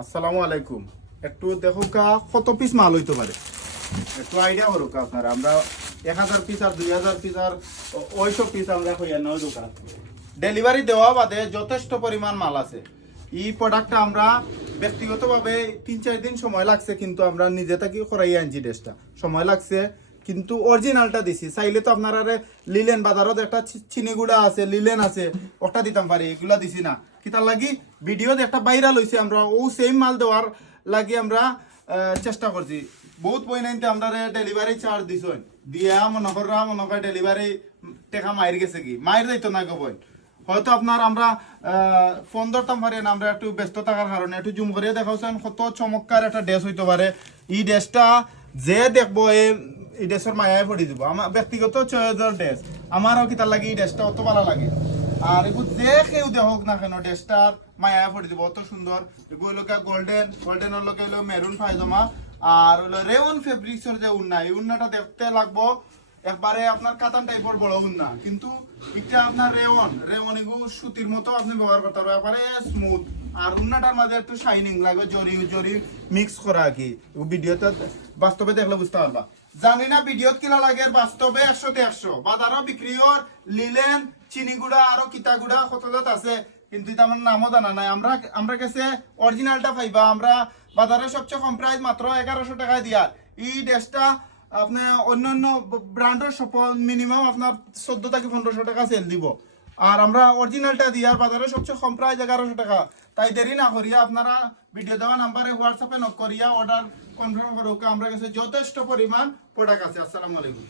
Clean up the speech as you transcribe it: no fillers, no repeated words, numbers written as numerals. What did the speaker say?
আসসালামু আলাইকুম। একটু দেখো কা কত পিস মাল হইতে পারে, একটু আইডিয়া করো কা আপনারা। আমরা 1000 পিস আর 2000 পিস আর ওইসব পিস আমরা হইয়া নয় দোকান ডেলিভারি দেওয়া বাদে যথেষ্ট পরিমাণ মাল আছে। এই প্রোডাক্টটা আমরা ব্যক্তিগতভাবে 3-4 দিন সময় লাগছে, কিন্তু আমরা নিজে থাকি করাই আনছি। ড্রেসটা সময় লাগছে, কিন্তু অরিজিনালটা দিছি। চাইলে তো আপনারা লিলেন বাজারত একটা চিনিগুড়া আছে, লিলেন আছে, ওটা দিতাম পারি, এগুলা দিছি না। কিতার লাগি ভিডিওতে একটা ভাইরাল হইছে, আমরা ও সেম মাল দেওয়ার লাগি আমরা চেষ্টা করছি। বহুত পয়নাইতে আমরা ডেলিভারি চার্জ দিছেন, দিয়া মনে করে ডেলিভারি টেকা মাইর গেছে কি মাইর যাইতো না গো বই। হয়তো আপনার আমরা ফোন ধরতাম পারি না, আমরা একটু ব্যস্ত থাকার কারণে। একটু জুম করিয়ে দেখাচ্ছেন কত চমৎকার একটা ড্রেস হইতে পারে। এই ড্রেসটা যে দেখবো এই ড্রেসের মায়ায় পড়ে দিব। আমার ব্যক্তিগত চয়েসের ড্রেস, আমারও কি তার লাগে এই ড্রেসটা অত ভালো লাগে। আর এগুলো যে কেউ দেখুক না কেন ড্রেসটার মায়ায় পড়ে দিব, অত সুন্দর। এগুলো গোল্ডেনের লোকে হলো মেরুন পায়জামা, আর হলো রেওন ফেব্রিক্সের যে উন্না, এই উন্নাটা দেখতে লাগবো একবারে আপনার কাতান টাইপের বড় উন্না, কিন্তু এটা আপনার রেওন এগুলো সুতির মতো আপনি ব্যবহার করতে পারবেন, একবারে স্মুথ। আর উন্নাটার মাঝে একটু শাইনিং লাগবে, জরি মিক্স করা আর কি। ভিডিওতে বাস্তবে দেখলে বুঝতে পারবা। জানি না ভিডিওত কিলা লাগে, বাস্তবে 100তে 100। বাজারও বিক্রি হর লিলেন, চিনিগুড়া আরো কিতাগুড়া কত জাত আছে, কিন্তু এটা আমার নামও জানা নাই। আমরা কাছে অরিজিনালটা পাইবা। আমরা বাজারে সবচেয়ে কম প্রাইস মাত্র 1100 টাকায় দিয়া। এই ড্রেসটা আপনার অন্যান্য ব্র্যান্ডের সফল মিনিমাম আপনার 14 থেকে 1500 টাকা সেল দিব। আর আমরা অরিজিনালটা দিই, আর বাজারে সবচেয়ে কম প্রাইস 1100 টাকা। তাই দেরি না করিয়া আপনারা ভিডিও দেওয়া নাম্বারে হোয়াটসঅ্যাপে নক করিয়া অর্ডার কনফার্ম করুক। আমরা কাছে যথেষ্ট পরিমাণ প্রোডাক্ট আছে। আসসালামু আলাইকুম।